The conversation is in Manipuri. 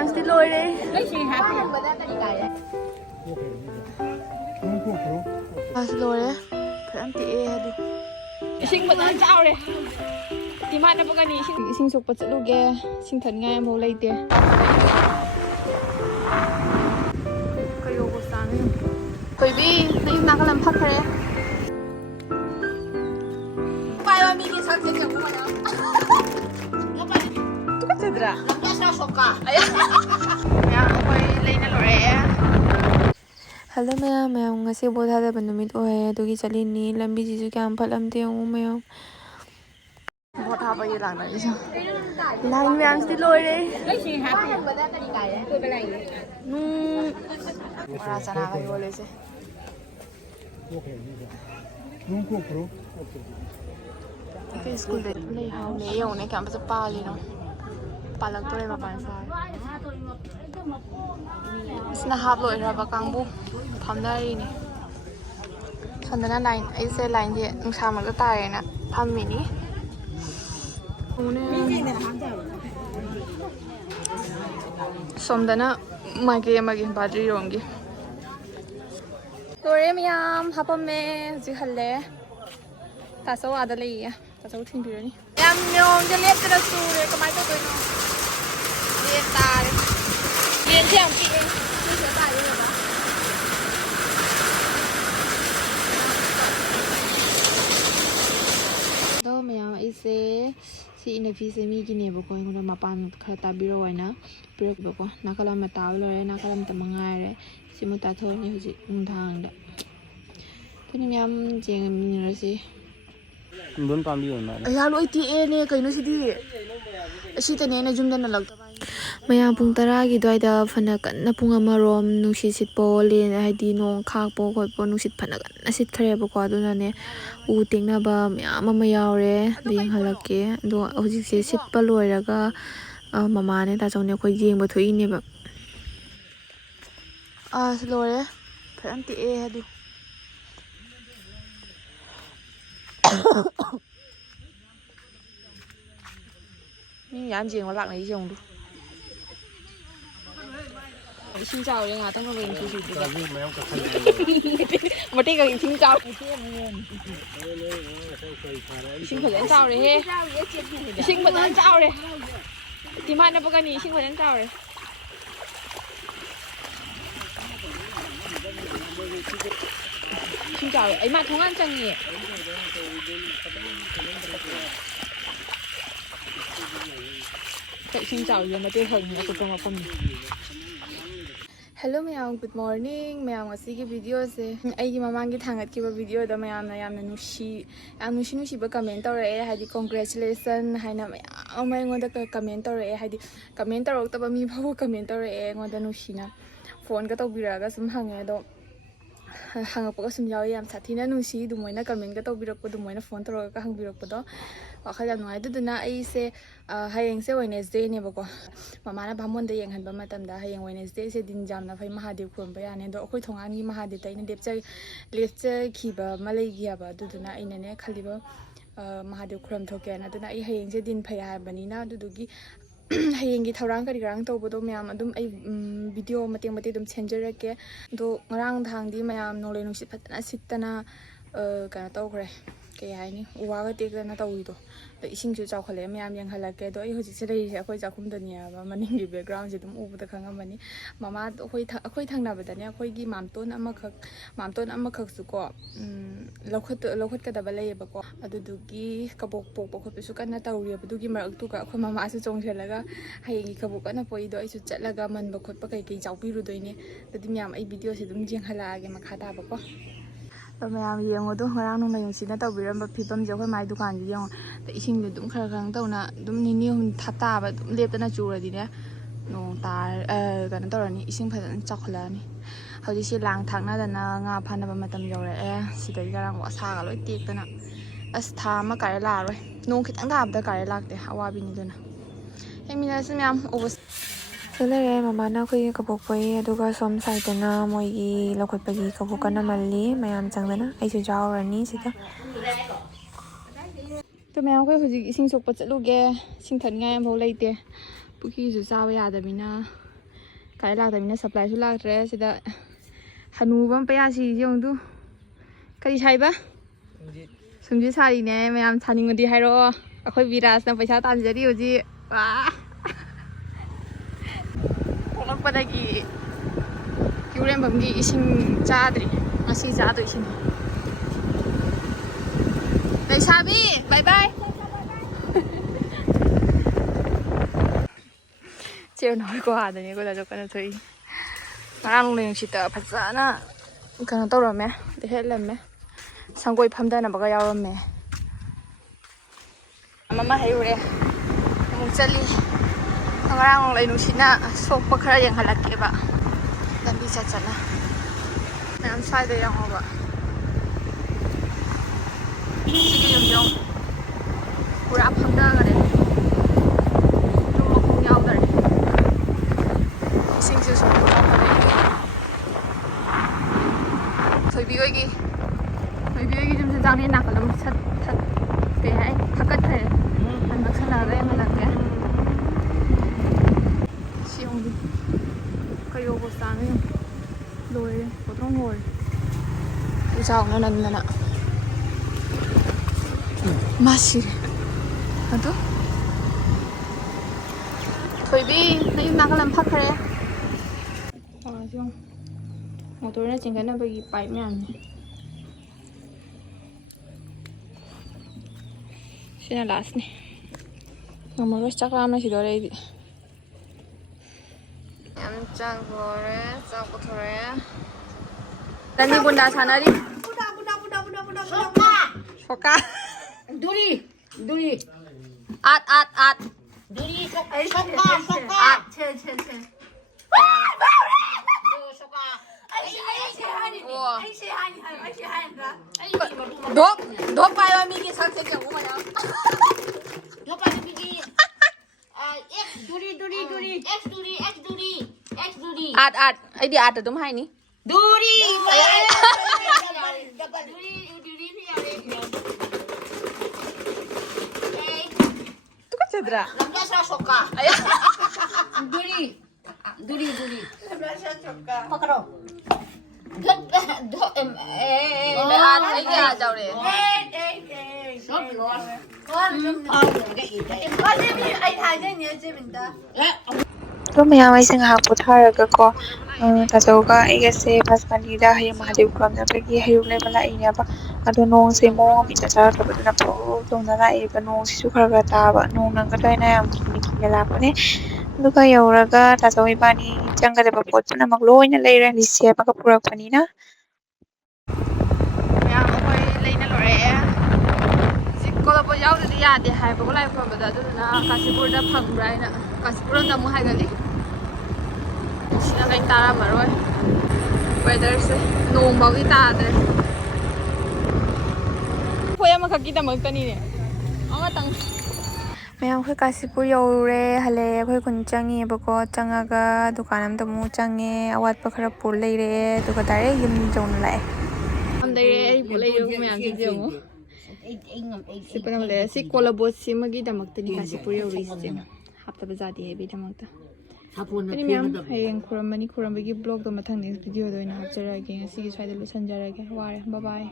ꯃꯌꯥꯝꯁꯤꯗꯤ ꯂꯣꯏꯔꯦ ꯑꯁ ꯂꯣꯏꯔꯦ ꯐꯖꯅ ꯇꯦꯛꯑꯦ ꯑꯗꯨ ꯏꯁꯤꯡ ꯐꯖꯅ ꯆꯥꯎꯔꯦ ꯏꯃꯥꯟꯅꯕꯒꯅꯤ ꯏꯁꯤꯡ ꯁꯣꯛꯄ ꯆꯠꯂꯨꯒꯦ ꯏꯁꯤꯡ ꯊꯛꯅꯤꯡꯉꯥꯏ ꯑꯃꯐꯥꯎ ꯂꯩꯇꯦ ꯀꯩꯌꯧꯕ ꯆꯥꯅꯣ ꯊꯣꯏꯕꯤ ꯅꯪ ꯅꯥꯀꯜ ꯑꯃ ꯐꯛꯈ꯭ꯔꯦ ꯄꯥꯏꯕ ꯃꯤꯒꯤ ꯁꯛꯁꯦ ꯆꯪꯉꯨꯕꯅ ꯇꯨꯀꯠꯆꯗ꯭ꯔꯥ ꯑꯩꯈꯣꯏ ꯂꯩꯅ ꯂꯣꯏꯔꯛꯑꯦ ꯍꯜꯂꯣ ꯃꯌꯥꯝ ꯉꯁꯤ ꯕꯣꯜ ꯊꯥꯗꯕ ꯅꯨꯃꯤꯠ ꯑꯣꯏꯌꯦ ꯑꯗꯨꯒꯤ ꯆꯠꯂꯤꯅꯤ ꯂꯝꯕꯤꯁꯤꯁꯨ ꯀꯌꯥꯝ ꯐꯠꯂꯝꯗꯦ ꯌꯦꯡꯉꯨ ꯃꯌꯥꯝ ꯕꯣꯠ ꯊꯥꯕꯒꯤ ꯂꯥꯛꯅꯔꯤꯁꯦ ꯂꯥꯏꯟ ꯃꯌꯥꯝꯁꯤꯗꯤ ꯂꯣꯏꯔꯦ ꯕꯣꯔꯥ ꯆꯅꯥꯒ ꯌꯣꯜꯂꯤꯁꯦ ꯑꯩꯈꯣꯏ ꯁ꯭ꯀꯨꯜꯗ ꯂꯩ ꯍꯥꯎꯅꯦ ꯌꯦꯡꯉꯨꯅꯦ ꯀꯌꯥꯝ ꯐꯖ ꯄꯥꯜꯂꯤꯅꯣ ꯄꯥꯜꯂꯛꯇꯣꯔꯦ ꯃꯄꯥꯟ ꯁꯥꯔ ꯁꯤꯅ ꯍꯥꯞ ꯂꯣꯏꯈ꯭ꯔꯕ ꯀꯥꯡꯕꯨ ꯐꯝꯅꯔꯤꯅꯤ ꯁꯣꯝꯗꯅ ꯂꯥꯏꯟ ꯑꯩꯁꯦ ꯂꯥꯏꯟꯁꯦ ꯅꯨꯡꯁꯥ ꯃꯔꯛꯇ ꯇꯥꯔꯦꯅ ꯐꯝꯃꯤꯅꯤ ꯁꯣꯝꯗꯅ ꯃꯥꯏꯀꯩ ꯑꯃꯒꯤ ꯕꯥꯗ꯭ꯔꯤꯔꯣꯝꯒꯤ ꯂꯣꯏꯔꯦ ꯃꯌꯥꯝ ꯍꯥꯄꯝꯃꯦ ꯍꯧꯖꯤꯛ ꯍꯜꯂꯦ ꯇꯥꯆꯧ ꯑꯥꯗ ꯂꯩꯌꯦ ꯇꯥꯆꯧ ꯊꯤꯟꯕꯤꯔꯅꯤ ꯌꯥꯝ ꯅꯣꯡꯁꯦ ꯂꯦꯞꯇꯅ ꯆꯨꯔꯦ ꯀꯃꯥꯏꯅ ꯇꯧꯗꯣꯏꯅꯣ ꯂꯦꯟ ꯇꯥꯔꯦ ꯂꯦꯟꯁꯦ ꯌꯥꯝ ꯄꯤꯛꯑꯦ ꯁꯤꯁꯦ ꯇꯥꯔꯤꯕ ꯑꯗꯣ ꯃꯌꯥꯝ ꯑꯩꯁꯦ ꯁꯤ ꯏꯅꯐꯤꯁꯦ ꯃꯤꯒꯤꯅꯦꯕꯀꯣ ꯑꯩꯉꯣꯟꯗ ꯃꯄꯥꯟ ꯈꯔ ꯇꯥꯕꯤꯔꯛꯑꯣ ꯍꯥꯏꯅ ꯄꯤꯔꯛꯄꯀꯣ ꯅꯥꯀꯜ ꯑꯃ ꯇꯥꯕ ꯂꯣꯏꯔꯦ ꯅꯥꯀꯜ ꯑꯃꯇ ꯃꯉꯥꯏꯔꯦ ꯁꯤꯃꯨꯛ ꯇꯥꯊꯣꯛꯑꯅꯤ ꯍꯧꯖꯤꯛ ꯅꯨꯡꯗꯥꯡꯗ ꯑꯗꯨꯅ ꯃꯌꯥꯝ ꯌꯦꯡꯃꯤꯟꯅꯔꯁꯤ ꯀꯨꯝꯗꯣꯟ ꯄꯥꯝꯕꯤ ꯑꯣꯏꯅ ꯑꯩꯌꯥ ꯂꯣꯏ ꯇꯦꯛꯑꯦꯅꯦ ꯀꯩꯅꯣ ꯁꯤꯗꯤ ꯑꯁꯤꯗꯅꯦ ꯑꯩꯅ ꯌꯨꯝꯗ ꯅꯜꯂꯛꯇꯕ ꯃꯌꯥꯝ ꯄꯨꯡ 10ꯒꯤ ꯑꯗꯨꯋꯥꯏꯗ ꯐꯅ ꯀꯟꯅ ꯄꯨꯡ ꯑꯃꯔꯣꯝ ꯅꯨꯡꯁꯤꯠ ꯁꯤꯠꯄ ꯍꯥꯏꯗꯤ ꯅꯣꯡ ꯈꯥꯛꯄ ꯈꯣꯠꯄ ꯅꯨꯡꯁꯤꯠ ꯐꯅ ꯀꯟꯅ ꯁꯤꯠꯈ꯭ꯔꯦꯕꯀꯣ ꯑꯗꯨꯅꯅꯦ ꯎ ꯇꯦꯛꯅꯕ ꯃꯌꯥꯝ ꯑꯃ ꯌꯥꯎꯔꯦ ꯑꯗꯨ ꯌꯦꯡꯍꯜꯂꯛꯀꯦ ꯑꯗꯣ ꯍꯧꯖꯤꯛꯁꯦ ꯁꯤꯠꯄ ꯂꯣꯏꯔꯒ ꯃꯃꯥꯅꯦ ꯇꯥꯆꯧꯅꯦ ꯑꯩꯈꯣই ꯌꯦꯡꯕ ꯊꯣꯛꯏꯅꯦꯕ ꯑꯁ ꯂꯣꯏꯔꯦ ꯐꯖꯅ ꯇꯦꯛꯑꯦ ꯑꯗꯨ ꯃꯤ ꯃꯌꯥꯝ ꯌꯦꯡꯕ ꯂꯥꯛꯅꯩꯁꯦ ꯌꯦꯡꯉꯨ 이신 짜오래 나도 뭐 그런 소리 있어. 머리 가 이신 짜오. 이신 버전 짜오래 해. 이신 버전 짜오래. 디마나 보가니 이신 버전 짜오래. 이신 짜오. 이마 동안장이. 이신 짜오 이마 때 흥이 어떤 거 봄. Hello mayam, good morning. Mayam ngasiगी video se aigi mamangi thangatkiba video da mayamna yamna nushi ba comment tawrae haidi congratulations haina mayam aingoda comment tawrae haidi comment tawraktaba mi bhabu comment tawrae aingoda nushina phone ka tawbiraga sum hange do hangapga sum yawi yam sathina nushi dumoina comment ka tawbirakpa dumoina phone tawraga ka hangbirakpa do wakhal yam ngai duduna ai se hayeng se Wednesday ne bako mamana bhamon da yeng hanba matam da hayeng Wednesday se din jamna phai Mahadev khurumba ya ne do akhoi thongan gi Mahadev tai ne lepcha khiba malai gi aba duduna aina ne khaliba Mahadev khuram thoke na duna ai hayeng se din phai ha bani na dudugi hayeng gi thorang kari rang tawbo do mayam adum ai video mateng dum chenjarake do ngarang thang di mayam nole nusi phatna sitana kana tawkhre kay haini uwaga tekna tawido isingju chawkhale mayam yang halake do ai hoji sirei akhoi jakhum dania ba maningi background je dum ubuda khangamani mama akhoi thangna badane akhoi gi mamton amakhak su ko lokhat ka daba leye ba ko adudugi kabok pok khot su kana tawri adugi marak tu ka akhoi mama su chongshelaga hayengi kabok kana poi do ai su chatlaga man ba khot pa kai chawpiru doine dadi myam ai video se dum jeng hala age makhata ba ko mayam yengo do ngarang nung layung sina tawbiram ba phibam je khoi mai dukan ji yengo ta ising du dum khara khang tawna dum nini hun thata ba dum leptana churadi ne nong tar kana tawrani ising phadan chakhlani hauji si lang thakna dana nga phana ba matam yore sidai garang wasa ga loi tektana as tha ma kare la roi nong khitang da kare lakte awabi ni duna hemina sim yam obos Salare mamana khoi kabok poi aduga som saitana moigi lokotpagi kabok kana malli mayam changdana aisu jawrani sida to mayam khoi huji ising sokpa chatluge sing thangai am bhau leite puki ju chawa yadabina ꯒꯥꯔꯤ ꯂꯥꯛꯇꯕꯅꯤꯅ ꯁꯄ꯭ꯂꯥꯏꯁꯨ ꯂꯥꯛꯇ꯭ꯔꯦ ꯁꯤꯗ ꯍꯅꯨꯕ ꯑꯃ ꯄꯌꯥꯁꯤ ꯌꯦꯡꯉꯨ ꯀꯔꯤ ꯁꯥꯏꯕ ꯁꯨꯝꯖꯤꯠ ꯁꯥꯔꯤꯅꯦ ꯃꯌꯥꯝ ꯁꯥꯅꯤꯡꯉꯗꯤ ꯍꯥꯏꯔꯛꯑꯣ ꯑꯩꯈꯣꯏ ꯕꯤꯔꯥꯖꯅ ꯄꯩꯁꯥ ꯇꯥꯟꯖꯔꯤ ꯍꯧꯖꯤꯛ ꯋꯥ ꯊꯣꯛꯂꯛꯄꯗꯒꯤ ꯀꯤꯎꯔꯦꯝꯕꯝꯒꯤ ꯏꯁꯤꯡ ꯆꯥꯗ꯭ꯔꯤ ꯉꯁꯤ ꯆꯥꯗꯣꯏꯁꯤꯅꯤ ꯂꯩꯁꯥꯕꯤ ꯕꯥꯏ ꯕꯥꯏ ꯆꯦꯔꯣꯟ ꯍꯣꯏꯀꯣ ꯑꯥꯗꯅꯤ ꯀꯣꯏꯂꯥꯁꯨ ꯀꯟꯅ ꯊꯣꯛꯏ ꯉꯔꯥꯡ ꯅꯣꯡꯂꯩ ꯅꯨꯡꯁꯤꯠꯇ ꯐꯖꯅ ꯀꯩꯅꯣ ꯇꯧꯔꯝꯃꯦ ꯍꯦꯠꯂꯝꯃꯦ ꯁꯪꯒꯣꯏ ꯐꯝꯊꯅꯕꯒ ꯌꯥꯎꯔꯝꯃꯦ ꯑꯃ ꯍꯩꯔꯨꯔꯦ ꯑꯃꯨꯛ ꯆꯠꯂꯤ ꯉꯔꯥꯡ ꯅꯣꯡꯂꯩ ꯅꯨꯡꯁꯤꯠꯅ ꯁꯣꯛꯄ ꯈꯔ ꯌꯦꯡꯍꯜꯂꯛꯀꯦꯕ ꯂꯝꯕꯤ ꯆꯠꯅ ꯃꯌꯥꯝ ꯁ꯭ꯋꯥꯏꯗ ꯌꯦꯡꯉꯣꯕ ꯁꯤꯒꯤ ꯌꯨꯝꯗꯣ ꯄꯨꯔꯥ ꯐꯝꯊꯈꯔꯦ ꯌꯨꯝ ꯃꯈꯣꯡ ꯌꯥꯎꯗꯔꯦ ꯏꯁꯤꯡꯁꯨ ꯁꯨꯝ ꯊꯣꯏꯕꯤ ꯍꯣꯏꯒꯤ ꯌꯨꯝ ꯁꯦꯟꯖꯥꯡꯅꯤ ꯅꯥꯀꯜ ꯑꯃ ꯀꯩ ꯍꯥꯏ ꯊꯛꯀꯠꯈ꯭ꯔꯦ ꯅꯛꯁꯜꯂꯛꯑꯒ ꯌꯦꯡꯍꯜꯂꯛꯀꯦ ꯁꯤ ꯌꯦꯡꯉꯨ ꯀꯩꯔꯣꯕ ꯆꯥꯡꯉ ꯌꯦꯡꯉꯨ ꯂꯣꯏꯔꯦ ꯄꯣꯠꯊꯣꯡ ꯂꯣꯏꯔꯦ ꯎꯆꯥꯎꯅ ꯅꯟꯗꯅ ꯃꯥꯁꯤꯔꯦ ꯑꯗꯨ ꯊꯣꯏꯕꯤ ꯅꯌꯨꯝ ꯅꯥꯀꯜ ꯑꯃ ꯐꯛꯈ꯭ꯔꯦ ꯃꯣꯇꯣꯔꯅ ꯆꯤꯡꯈꯠꯅꯕꯒꯤ ꯄꯥꯏꯞ ꯃꯌꯥꯝꯅꯦ ꯁꯤꯅ ꯂꯥꯁꯅꯤ ꯉꯝꯃꯔꯣꯏ ꯆꯥꯛ ꯂꯥꯝꯅ ꯁꯤꯗꯣꯔꯦ ꯑꯩꯗꯤ ꯌꯥꯝ ꯆꯥꯛꯊꯣꯔꯦ ꯆꯥꯛ ꯄꯨꯊꯣꯔꯛꯑꯦ ꯔꯅꯤ ꯒꯨꯟꯗꯥ ꯁꯥꯟꯅꯔꯤ ꯁꯣꯀꯥ ꯗꯨꯔꯤ ꯑꯥꯠ दूरी सोका ꯑꯥꯠ ꯁꯦ ꯙꯣꯞ ꯄꯥꯏꯕ ꯃꯤꯒꯤ ꯁꯛꯁꯦ ꯌꯦꯡꯉꯨ ꯃꯌꯥꯝ ꯑꯥꯠ ꯑꯩꯗꯤ ꯑꯥꯠ ꯑꯗꯨꯝ ꯍꯥꯏꯅꯤ दूरी ꯇꯨꯀꯠꯆꯗ꯭ꯔꯥ सोका दूरी पकड़ो ꯑꯩꯗꯤ ꯑꯥꯠ ꯌꯧꯔꯦ ꯑꯗꯣ ꯃꯌꯥꯝ ꯑꯩꯁꯦ ꯉꯥꯏꯍꯥꯛ ꯄꯣꯊꯥꯔꯒꯀꯣ ꯇꯥꯆꯧꯒ ꯑꯩꯒꯁꯦ ꯕꯁꯄꯅꯤꯗ ꯍꯌꯦꯡ ꯃꯍꯥꯗꯦꯕ ꯈꯨꯔꯨꯝꯅꯕꯒꯤ ꯍꯩꯔꯨꯛ ꯂꯩꯕ ꯂꯥꯛꯏꯅꯦꯕ ꯑꯗꯣ ꯅꯣꯡꯁꯦ ꯃꯑꯣꯡ ꯑꯃ ꯏꯆꯥ ꯆꯥꯔꯛꯇꯕꯗꯨꯅ ꯄꯧ ꯇꯧꯅ ꯂꯥꯛꯑꯦꯕ ꯅꯣꯡꯁꯤꯁꯨ ꯈꯔ ꯇꯥꯕ ꯅꯣꯡ ꯅꯪꯒꯗ꯭ꯔꯥ ꯌꯥꯝ ꯀꯤꯅ ꯂꯥꯛꯄꯅꯦ ꯑꯗꯨꯒ ꯌꯧꯔꯒ ꯇꯥꯆꯧ ꯏꯕꯥꯅꯤ ꯆꯪꯒꯗꯕ ꯄꯣꯠ ꯄꯨꯝꯅꯃꯛ ꯂꯣꯏꯅ ꯂꯩꯔꯅꯤ ꯁꯦꯝꯃꯒ ꯄꯨꯔꯛꯄꯅꯤꯅ ꯃꯌꯥꯝ ꯑꯩꯈꯣꯏ ꯂꯩꯅ ꯂꯣꯏꯔꯛꯑꯦ ꯍꯧꯖꯤꯛ ꯀꯣꯂꯥꯄꯣꯠ ꯌꯥꯎꯗ꯭ꯔꯗꯤ ꯌꯥꯗꯦ ꯍꯥꯏꯕꯀꯣ ꯂꯥꯏ ꯈꯨꯔꯨꯝꯕꯗ ꯑꯗꯨꯗꯨꯅ ꯀꯥꯟꯆꯤꯄꯨꯔꯗ ꯐꯪꯕ꯭ꯔꯥ ꯍꯥꯏꯅ ꯀꯥꯟꯆꯤꯄꯨꯔꯗ ꯑꯃꯨꯛ ꯍꯥꯏꯒꯠꯂꯤ ꯁꯤꯅ ꯀꯩ ꯇꯥꯔꯝꯃꯔꯣꯏ ꯋꯦꯗꯔꯁꯦ ꯅꯣꯡꯐꯥꯎꯗꯤ ꯇꯥꯗ꯭ꯔꯦ ꯑꯩꯈꯣꯏ ꯑꯃꯈꯛꯀꯤꯗꯃꯛꯇꯅꯤꯅꯦ ꯑꯃꯇꯪ ꯃꯌꯥꯝ ꯑꯩꯈꯣꯏ ꯀꯥꯟꯆꯤꯄꯨꯔ ꯌꯧꯔꯨꯔꯦ ꯍꯜꯂꯛꯑꯦ ꯑꯩꯈꯣꯏ ꯈꯨꯟ ꯆꯪꯉꯦꯕꯀꯣ ꯆꯪꯉꯒ ꯗꯨꯀꯥꯟ ꯑꯃꯗ ꯑꯃꯨꯛ ꯆꯪꯉꯦ ꯑꯋꯥꯠꯄ ꯈꯔ ꯄꯨꯔ ꯂꯩꯔꯛꯑꯦ ꯑꯗꯨꯒ ꯗꯥꯏꯔꯦꯛ ꯌꯨꯝ ꯌꯧꯅ ꯂꯥꯛꯑꯦ ꯂꯩꯔꯦ ꯑꯩ ꯄꯣꯠ ꯂꯩꯔꯨꯕ ꯃꯌꯥꯝꯁꯤꯡꯁꯦ ꯌꯦꯡꯉꯨ ꯁꯤ ꯄꯨꯅꯃꯛ ꯂꯩꯔꯦ ꯁꯤ ꯀꯣꯂꯥꯕꯣꯠ ꯁꯤꯃꯒꯤꯗꯃꯛꯇꯅꯤ ꯀꯥꯟꯆꯤꯄꯨꯔ ꯌꯧꯔꯤꯁꯦ ꯍꯥꯞꯇꯕ ꯌꯥꯗꯦ ꯍꯥꯏꯕꯒꯤꯗꯃꯛꯇ ꯑꯗꯨꯅꯤ ꯃꯌꯥꯝ ꯍꯌꯦꯡ ꯈꯨꯔꯝꯕꯒꯤ ꯕ꯭ꯂꯣꯛꯇꯣ ꯃꯊꯪ ꯅꯦꯛꯁ ꯚꯤꯗꯤꯑꯣꯗ ꯑꯣꯏꯅ ꯍꯥꯞꯆꯔꯛꯑꯒꯦ ꯉꯁꯤꯒꯤ ꯁ꯭ꯋꯥꯏꯗ ꯂꯣꯏꯁꯤꯟꯖꯔꯒꯦ ꯋꯥꯔꯦ ꯕꯥꯏ